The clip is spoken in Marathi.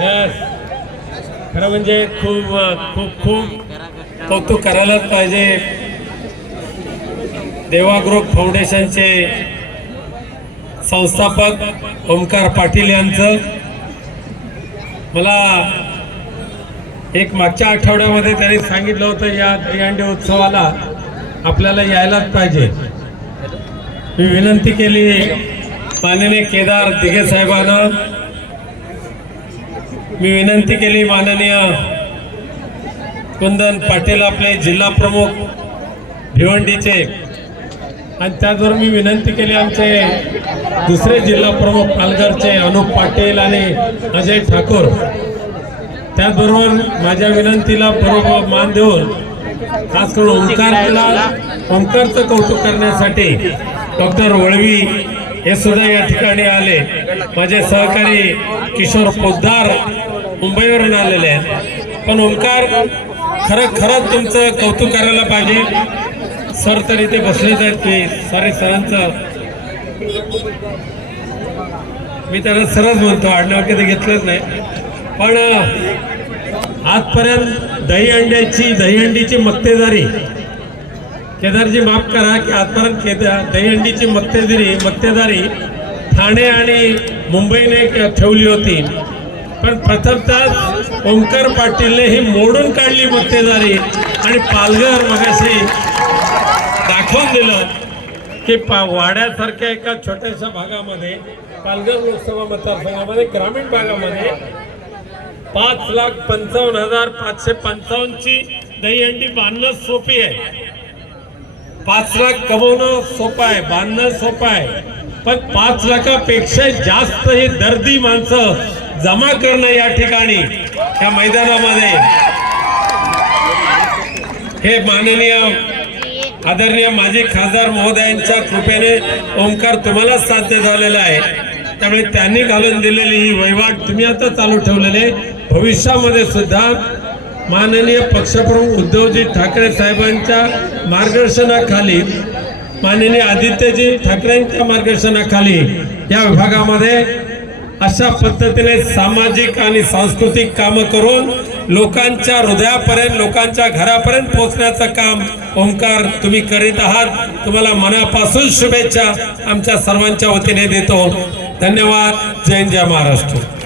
Yes. खरं म्हणजे खूप खूप खूप कौतुक करायलाच पाहिजे. देवा ग्रुप फाउंडेशनचे संस्थापक ओमकार पाटील यांचं मला एक मागच्या आठवड्यामध्ये त्यांनी सांगितलं होतं या दहीहंडी उत्सवाला आपल्याला यायलाच पाहिजे. मी विनंती केली माननीय केदार दिघे साहेबांना मी विनंती केली माननीय कुंदन पाटील आपले जिल्हा प्रमुख भिवंडीचे. आणि त्याचबरोबर मी विनंती केली आमचे दुसरे जिल्हा प्रमुख पालघरचे अनुप पाटील आणि अजय ठाकूर. त्याचबरोबर माझ्या विनंतीला बरोबर मान देऊन खास करून ओंकारला ओंकारचं कौतुक करण्यासाठी डॉक्टर वळवी हे सुद्धा या ठिकाणी आले. माझे सहकारी किशोर पोद्दार मुंबईवरून आलेले आहेत. पण ओंकार खरं खरंच तुमचं कौतुक करायला पाहिजे. सर तर इथे बसलेच आहेत की सारे सरांचं. मी त्याला सरच म्हणतो आडनाव कधी घेतलंच नाही. पण आजपर्यंत दहीहंड्याची दहीहंडीची मक्तेदारी केदारजी माफ करा की आजपर्यंत केदार दहीहंडीची मक्तेदारी मक्तेदारी ठाणे आणि मुंबईने ठेवली होती. पण प्रथमतः ओंकार पाटीलने ही मोडून काढली मक्तेदारी आणि पालघर मगाशी दाखवून दिलं की पा वाड्यासारख्या एका छोट्याशा भागामध्ये पालघर लोकसभा मतदारसंघामध्ये ग्रामीण भागामध्ये पाच लाख पंचावन्न हजार पाचशे पंचावन्नची दहीहंडी बांधणं सोपी आहे. पाच लाख कमवणं सोपं आहे बांधणं सोपं आहे. पण पाच लाखापेक्षा जास्त ही दर्दी माणसं जमा करणं या ठिकाणी या मैदानामध्ये. हे माननीय आदरणीय माजी खासदार महोदयांच्या कृपेने ओंकार तुम्हाला साध्य झालेला आहे. त्यामुळे त्यांनी घालून दिलेली ही वहिवाट तुम्ही आता चालू ठेवलेले भविष्यामध्ये सुद्धा माननीय पक्षप्रमुख उद्धवजी ठाकरे साहेबांच्या मार्गदर्शनाखाली माननीय आदित्यजी ठाकरेंच्या मार्गदर्शनाखाली या विभागामध्ये अशा पद्धतीने सामाजिक आणि सांस्कृतिक कामं करून लोकांच्या हृदयापर्यंत लोकांच्या घरापर्यंत पोहोचण्याचं काम ओंकार तुम्ही करीत आहात. तुम्हाला मनापासून शुभेच्छा आमच्या सर्वांच्या वतीने देतो. धन्यवाद. जय जय महाराष्ट्र.